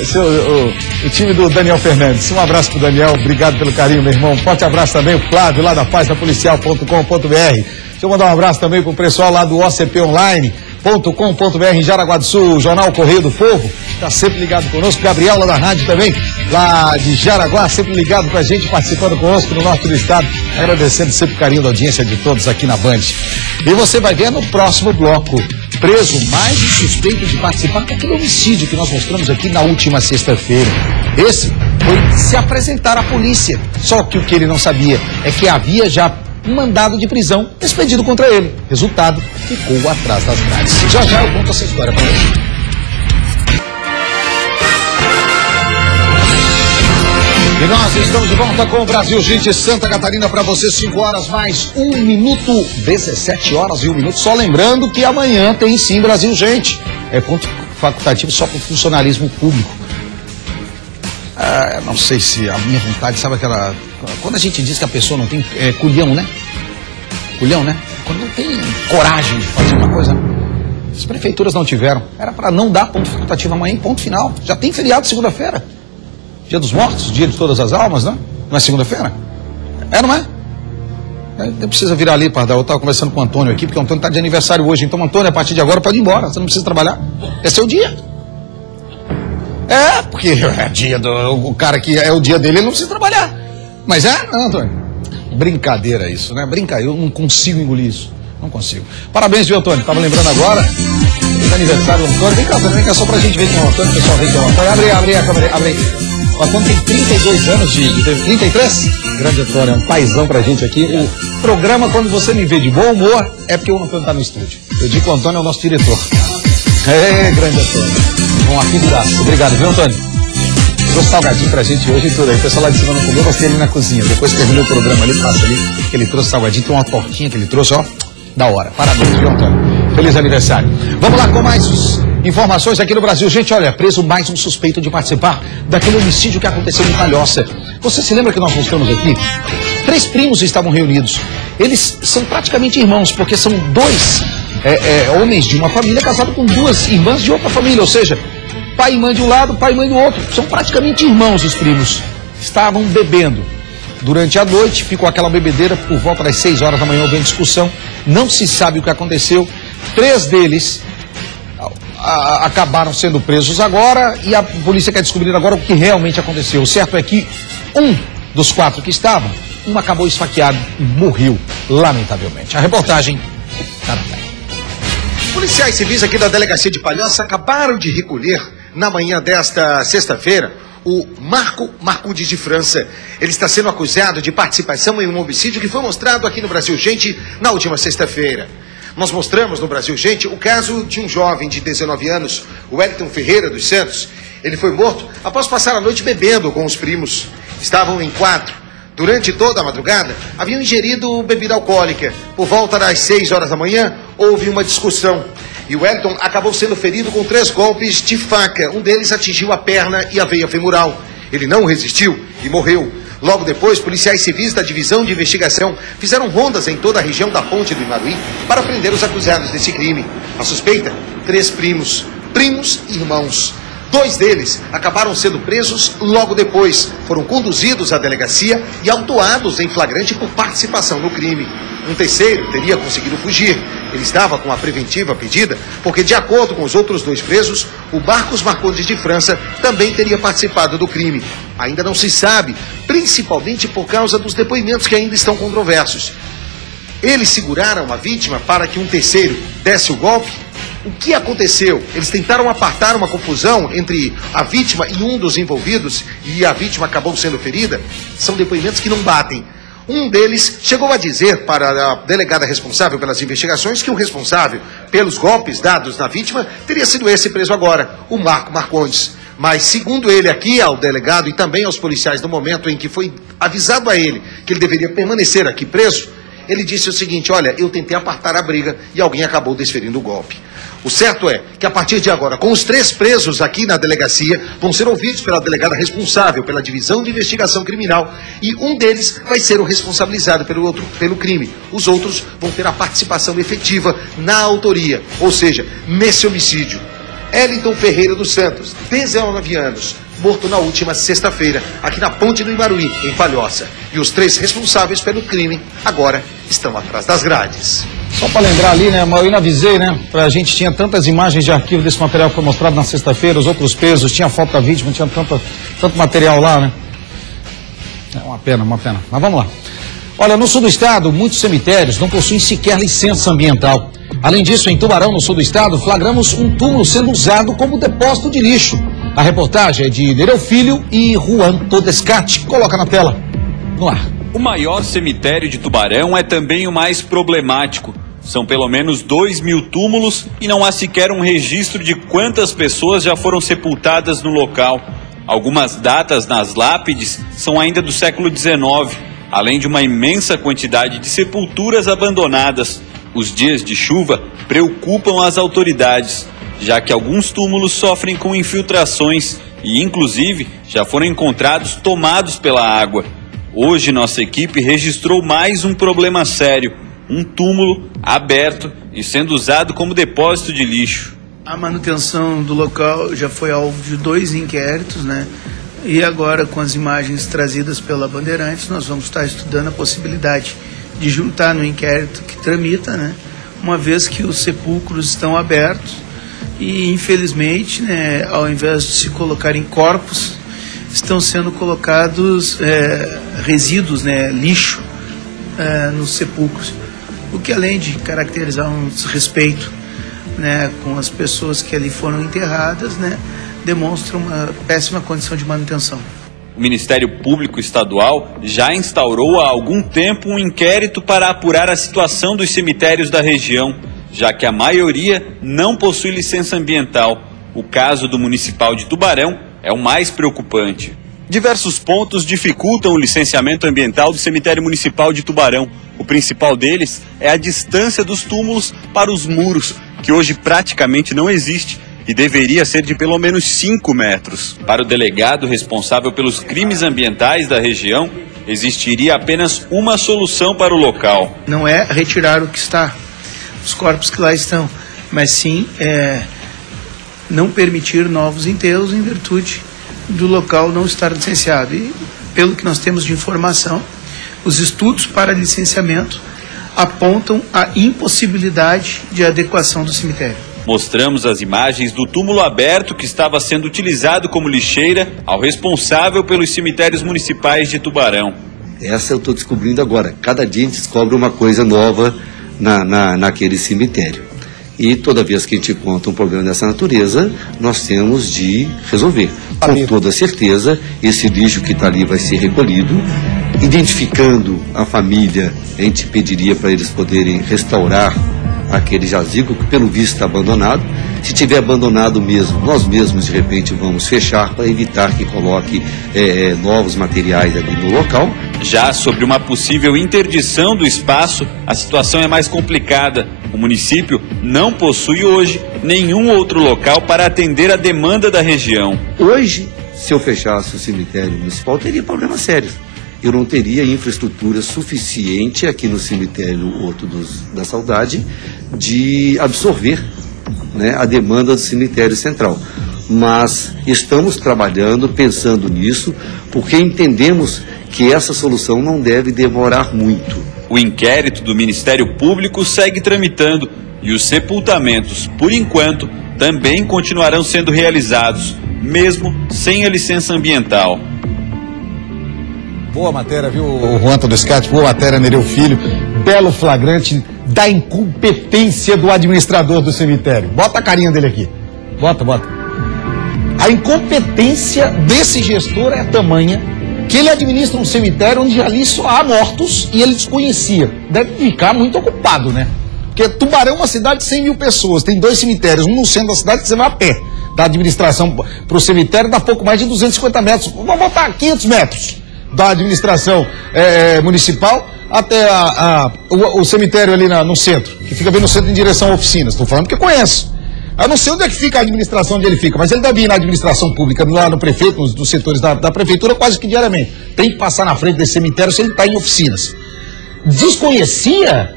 Esse é o time do Daniel Fernandes. Um abraço pro Daniel, obrigado pelo carinho, meu irmão. Um forte abraço também, o Flávio, lá da páginapolicial.com.br. Deixa eu mandar um abraço também pro pessoal lá do ocponline.com.br em Jaraguá do Sul, Jornal Correio do Povo, tá sempre ligado conosco. Gabriel lá da rádio também, lá de Jaraguá, sempre ligado com a gente, participando conosco no norte do estado, agradecendo sempre o carinho da audiência de todos aqui na Band. E você vai ver no próximo bloco, preso mais um suspeito de participar daquele homicídio que nós mostramos aqui na última sexta-feira. Esse foi se apresentar à polícia, só que o que ele não sabia é que havia já um mandado de prisão expedido contra ele. Resultado, ficou atrás das grades. Já já eu conto essa história para você. E nós estamos de volta com o Brasil Gente Santa Catarina para você, 5 horas mais 1 minuto, 17 horas e 1 minuto. Só lembrando que amanhã tem sim Brasil Gente. É ponto facultativo só para o funcionalismo público. Não sei se a minha vontade, sabe aquela... Quando a gente diz que a pessoa não tem culhão, né? Culhão, né? Quando não tem coragem de fazer uma coisa. As prefeituras não tiveram. Era para não dar ponto facultativo amanhã, ponto final. Já tem feriado segunda-feira. Dia dos Mortos, dia de todas as almas, né? Não é segunda-feira? Não é? Não precisa virar ali, Pardal. Eu estava conversando com o Antônio aqui, porque o Antônio está de aniversário hoje. Então, Antônio, a partir de agora pode ir embora. Você não precisa trabalhar. Esse é o dia. Porque é dia o cara que é o dia dele, ele não precisa trabalhar. Mas não, Antônio. Brincadeira isso, né? Eu não consigo engolir isso. Não consigo. Parabéns, viu, Antônio? Tava lembrando agora. Esse aniversário do Antônio. Vem cá, Antônio, vem cá só pra gente ver quem é o Antônio. O pessoal vê quem é o Antônio. Abre a câmera, abre aí. O Antônio tem 32 anos de 33? Grande Antônio, é um paizão pra gente aqui. O programa, quando você me vê de bom humor, é porque o Antônio tá no estúdio. Eu digo que o Antônio é o nosso diretor. Grande Antônio. Uma figuraça. Obrigado, viu, Antônio? Trouxe salgadinho pra gente hoje e tudo aí. O pessoal lá de cima não comeu, gostei ali na cozinha. Depois que terminou o programa ali, passa ali, que ele trouxe salgadinho, tem uma tortinha que ele trouxe, ó, da hora. Parabéns, viu, Antônio? Feliz aniversário. Vamos lá com mais informações aqui no Brasil. Gente, olha, preso mais um suspeito de participar daquele homicídio que aconteceu em Palhoça. Você se lembra que nós mostramos aqui? 3 primos estavam reunidos. Eles são praticamente irmãos, porque são 2 homens de uma família casados com 2 irmãs de outra família, ou seja, pai e mãe de um lado, pai e mãe do outro. São praticamente irmãos os primos. Estavam bebendo. Durante a noite, ficou aquela bebedeira, por volta das 6 horas da manhã houve discussão. Não se sabe o que aconteceu. 3 deles acabaram sendo presos agora e a polícia quer descobrir agora o que realmente aconteceu. O certo é que um dos 4 que estavam, um acabou esfaqueado e morreu, lamentavelmente. A reportagem está no ar. Policiais civis aqui da delegacia de Palhoça acabaram de recolher, na manhã desta sexta-feira, o Marco Marcondes de França. Ele está sendo acusado de participação em um homicídio que foi mostrado aqui no Brasil Gente na última sexta-feira. Nós mostramos no Brasil Gente o caso de um jovem de 19 anos, o Wellington Ferreira dos Santos. Ele foi morto após passar a noite bebendo com os primos. Estavam em 4. Durante toda a madrugada, haviam ingerido bebida alcoólica. Por volta das 6 horas da manhã, houve uma discussão. E o Wellington acabou sendo ferido com 3 golpes de faca. Um deles atingiu a perna e a veia femoral. Ele não resistiu e morreu. Logo depois, policiais civis da Divisão de Investigação fizeram rondas em toda a região da Ponte do Imaruí para prender os acusados desse crime. A suspeita, 3 primos e irmãos. 2 deles acabaram sendo presos logo depois. Foram conduzidos à delegacia e autuados em flagrante por participação no crime. Um terceiro teria conseguido fugir. Ele estava com a preventiva pedida porque, de acordo com os outros 2 presos, o Marcos Marcondes de França também teria participado do crime. Ainda não se sabe, principalmente por causa dos depoimentos que ainda estão controversos. Eles seguraram a vítima para que um terceiro desse o golpe? O que aconteceu? Eles tentaram apartar uma confusão entre a vítima e um dos envolvidos e a vítima acabou sendo ferida? São depoimentos que não batem. Um deles chegou a dizer para a delegada responsável pelas investigações que o responsável pelos golpes dados na vítima teria sido esse preso agora, o Marco Marcondes. Mas, segundo ele aqui, ao delegado e também aos policiais, no momento em que foi avisado a ele que ele deveria permanecer aqui preso, ele disse o seguinte: olha, eu tentei apartar a briga e alguém acabou desferindo o golpe. O certo é que, a partir de agora, com os 3 presos aqui na delegacia, vão ser ouvidos pela delegada responsável pela Divisão de Investigação Criminal e um deles vai ser o responsabilizado pelo crime. Os outros vão ter a participação efetiva na autoria, ou seja, nesse homicídio. Wellington Ferreira dos Santos, 19 anos, morto na última sexta-feira, aqui na Ponte do Imaruí, em Palhoça. E os 3 responsáveis pelo crime agora estão atrás das grades. Só para lembrar ali, né, eu ainda avisei, né, pra gente, tinha tantas imagens de arquivo desse material que foi mostrado na sexta-feira, os outros pesos, tinha foto da vítima, tinha tanto material lá, né. É uma pena. Mas vamos lá. Olha, no sul do estado, muitos cemitérios não possuem sequer licença ambiental. Além disso, em Tubarão, no sul do estado, flagramos um túmulo sendo usado como depósito de lixo. A reportagem é de Nereu Filho e Juan Todescate. Coloca na tela. No ar. O maior cemitério de Tubarão é também o mais problemático. São pelo menos 2.000 túmulos e não há sequer um registro de quantas pessoas já foram sepultadas no local. Algumas datas nas lápides são ainda do século XIX, além de uma imensa quantidade de sepulturas abandonadas. Os dias de chuva preocupam as autoridades, já que alguns túmulos sofrem com infiltrações e, inclusive, já foram encontrados tomados pela água. Hoje, nossa equipe registrou mais um problema sério, um túmulo aberto e sendo usado como depósito de lixo. A manutenção do local já foi alvo de 2 inquéritos, né? E agora, com as imagens trazidas pela Bandeirantes, nós vamos estar estudando a possibilidade de juntar no inquérito que tramita, né? Uma vez que os sepulcros estão abertos e, infelizmente, né, ao invés de se colocarem corpos, estão sendo colocados resíduos, né, lixo, nos sepulcros, o que, além de caracterizar um desrespeito, né, com as pessoas que ali foram enterradas, né, demonstra uma péssima condição de manutenção. O Ministério Público Estadual já instaurou há algum tempo um inquérito para apurar a situação dos cemitérios da região, já que a maioria não possui licença ambiental. O caso do Municipal de Tubarão é o mais preocupante. Diversos pontos dificultam o licenciamento ambiental do cemitério municipal de Tubarão. O principal deles é a distância dos túmulos para os muros, que hoje praticamente não existe e deveria ser de pelo menos 5 metros. Para o delegado responsável pelos crimes ambientais da região, existiria apenas uma solução para o local. Não é retirar o que está, os corpos que lá estão, mas sim não permitir novos enterros em virtude do local não estar licenciado. E, pelo que nós temos de informação, os estudos para licenciamento apontam a impossibilidade de adequação do cemitério. Mostramos as imagens do túmulo aberto que estava sendo utilizado como lixeira ao responsável pelos cemitérios municipais de Tubarão. Essa eu estou descobrindo agora. Cada dia a gente descobre uma coisa nova naquele cemitério. E toda vez que a gente encontra um problema dessa natureza, nós temos de resolver. Com toda certeza, esse lixo que está ali vai ser recolhido. Identificando a família, a gente pediria para eles poderem restaurar aquele jazigo que pelo visto está abandonado. Se tiver abandonado mesmo, nós mesmos de repente vamos fechar para evitar que coloque novos materiais ali no local. Já sobre uma possível interdição do espaço, a situação é mais complicada. O município não possui hoje nenhum outro local para atender a demanda da região. Hoje, se eu fechasse o cemitério municipal, teria problemas sérios. Eu não teria infraestrutura suficiente aqui no cemitério Horto da Saudade de absorver, né, a demanda do cemitério central. Mas estamos trabalhando, pensando nisso, porque entendemos que essa solução não deve demorar muito. O inquérito do Ministério Público segue tramitando e os sepultamentos, por enquanto, também continuarão sendo realizados, mesmo sem a licença ambiental. Boa matéria, viu, o Juan Todescati? Boa matéria, Nereu Filho. Belo flagrante da incompetência do administrador do cemitério. Bota a carinha dele aqui. Bota. A incompetência desse gestor é tamanha que ele administra um cemitério onde ali só há mortos e ele desconhecia. Deve ficar muito ocupado, né? Porque Tubarão é uma cidade de 100 mil pessoas. Tem 2 cemitérios, um no centro da cidade que você vai a pé. Da administração para o cemitério dá pouco mais de 250 metros. Vamos botar 500 metros. Da administração municipal até o cemitério ali no centro, que fica bem no centro em direção a oficinas. Estou falando porque conheço. Eu não sei onde é que fica a administração onde ele fica, mas ele deve ir na administração pública, lá no prefeito, nos setores da prefeitura, quase que diariamente. Tem que passar na frente desse cemitério se ele está em oficinas. Desconhecia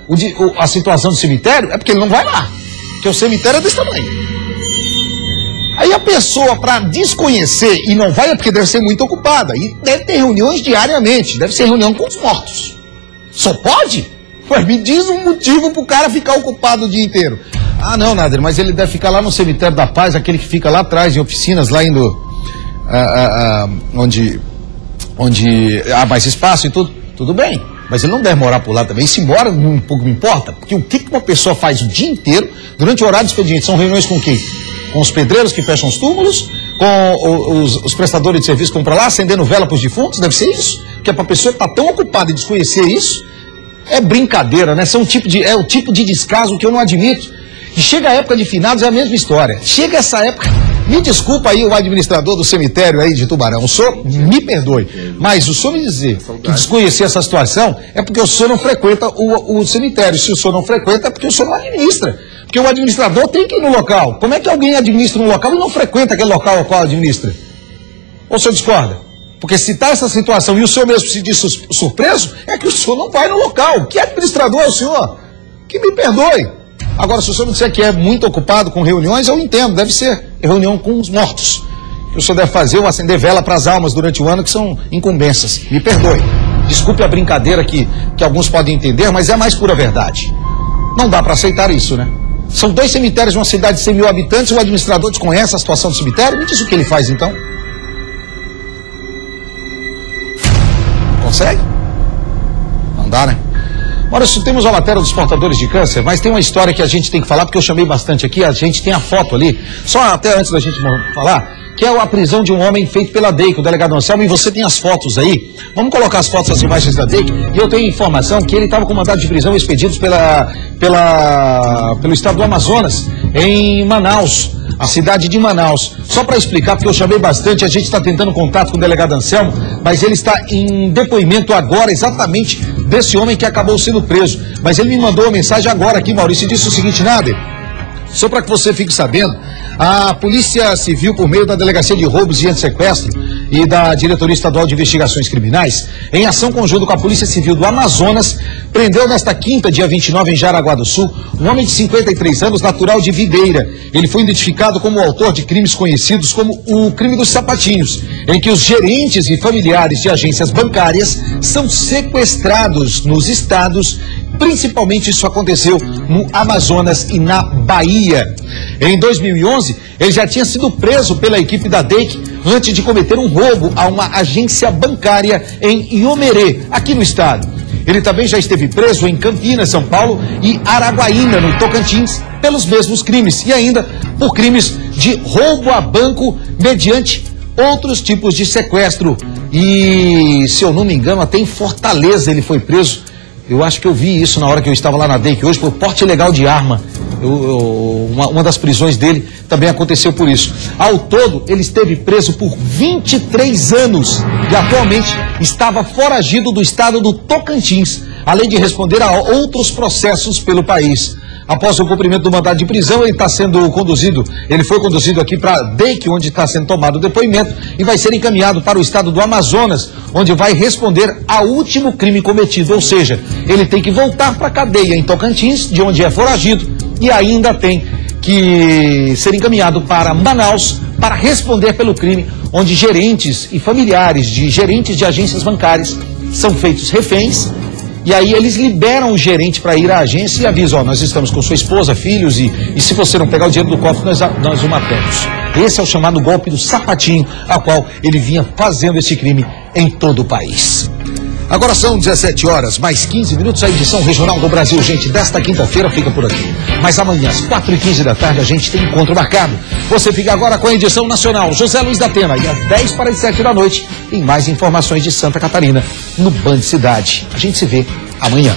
a situação do cemitério, é porque ele não vai lá, porque o cemitério é desse tamanho. Aí a pessoa, para desconhecer e não vai, é porque deve ser muito ocupada. E deve ter reuniões diariamente. Deve ser reunião com os mortos. Só pode? Mas me diz um motivo para o cara ficar ocupado o dia inteiro. Ah, não, Nader, mas ele deve ficar lá no Cemitério da Paz, aquele que fica lá atrás, em oficinas, lá indo... onde há mais espaço e tudo. Tudo bem. Mas ele não deve morar por lá também. E se mora, um pouco me importa. Porque o que uma pessoa faz o dia inteiro, durante o horário de expediente? São reuniões com quem? Com os pedreiros que fecham os túmulos, com os prestadores de serviço que vão para lá, acendendo vela para os defuntos, deve ser isso? Porque é para a pessoa estar tão ocupada e desconhecer isso, é brincadeira, né? É o tipo de descaso que eu não admito. E chega a época de finados, é a mesma história. Chega essa época, me desculpa aí o administrador do cemitério aí de Tubarão, o senhor me perdoe, mas o senhor me dizer que desconhecer essa situação é porque o senhor não frequenta o cemitério. Se o senhor não frequenta é porque o senhor não administra. Porque o administrador tem que ir no local. Como é que alguém administra um local e não frequenta aquele local ao qual administra? Ou o senhor discorda? Porque se está essa situação e o senhor mesmo se diz surpreso, é que o senhor não vai no local. Que administrador é o senhor? Que me perdoe. Agora, se o senhor me disser que é muito ocupado com reuniões, eu entendo, deve ser reunião com os mortos. Que o senhor deve fazer ou acender vela para as almas durante o ano, que são incumbências. Me perdoe. Desculpe a brincadeira que alguns podem entender, mas é a mais pura verdade. Não dá para aceitar isso, né? São 2 cemitérios de uma cidade de 100 mil habitantes, o administrador desconhece a situação do cemitério? Me diz o que ele faz, então. Consegue? Não dá, né? Ora, temos a matéria dos portadores de câncer, mas tem uma história que a gente tem que falar, porque eu chamei bastante aqui, a gente tem a foto ali. Só até antes da gente falar, que é a prisão de um homem feito pela DEIC, o delegado Anselmo, e você tem as fotos aí. Vamos colocar as fotos, as imagens da DEIC, e eu tenho informação que ele estava com mandado de prisão expedidos pelo estado do Amazonas, em Manaus, a cidade de Manaus. Só para explicar, porque eu chamei bastante, a gente está tentando contato com o delegado Anselmo, mas ele está em depoimento agora, exatamente desse homem que acabou sendo preso. Mas ele me mandou uma mensagem agora aqui, Maurício, e disse o seguinte: Nader, só para que você fique sabendo, a Polícia Civil, por meio da Delegacia de Roubos e Antissequestro e da Diretoria Estadual de Investigações Criminais, em ação conjunta com a Polícia Civil do Amazonas, prendeu nesta quinta, dia 29, em Jaraguá do Sul, um homem de 53 anos, natural de Videira. Ele foi identificado como o autor de crimes conhecidos como o crime dos sapatinhos, em que os gerentes e familiares de agências bancárias são sequestrados nos estados. Principalmente isso aconteceu no Amazonas e na Bahia. Em 2011, ele já tinha sido preso pela equipe da DEIC antes de cometer um roubo a uma agência bancária em Iomerê, aqui no estado. Ele também já esteve preso em Campinas, São Paulo, e Araguaína, no Tocantins, pelos mesmos crimes, e ainda por crimes de roubo a banco mediante outros tipos de sequestro. E, se eu não me engano, até em Fortaleza ele foi preso. Eu acho que eu vi isso na hora que eu estava lá na DEIC hoje, por porte ilegal de arma. Uma das prisões dele também aconteceu por isso. Ao todo, ele esteve preso por 23 anos e atualmente estava foragido do estado do Tocantins, além de responder a outros processos pelo país. Após o cumprimento do mandado de prisão, ele foi conduzido aqui para a DEIC, onde está sendo tomado o depoimento, e vai ser encaminhado para o estado do Amazonas, onde vai responder ao último crime cometido, ou seja, ele tem que voltar para a cadeia em Tocantins, de onde é foragido, e ainda tem que ser encaminhado para Manaus para responder pelo crime, onde gerentes e familiares de gerentes de agências bancárias são feitos reféns. E aí eles liberam o gerente para ir à agência e avisam: nós estamos com sua esposa, filhos, e se você não pegar o dinheiro do cofre, nós o matamos. Esse é o chamado golpe do sapatinho, a qual ele vinha fazendo esse crime em todo o país. Agora são 17 horas, mais 15 minutos, a edição regional do Brasil, gente, desta quinta-feira fica por aqui. Mas amanhã, às 4h15 da tarde, a gente tem encontro marcado. Você fica agora com a edição nacional José Luiz da Atena, e às 10h47 da noite, tem mais informações de Santa Catarina, no Band Cidade. A gente se vê amanhã.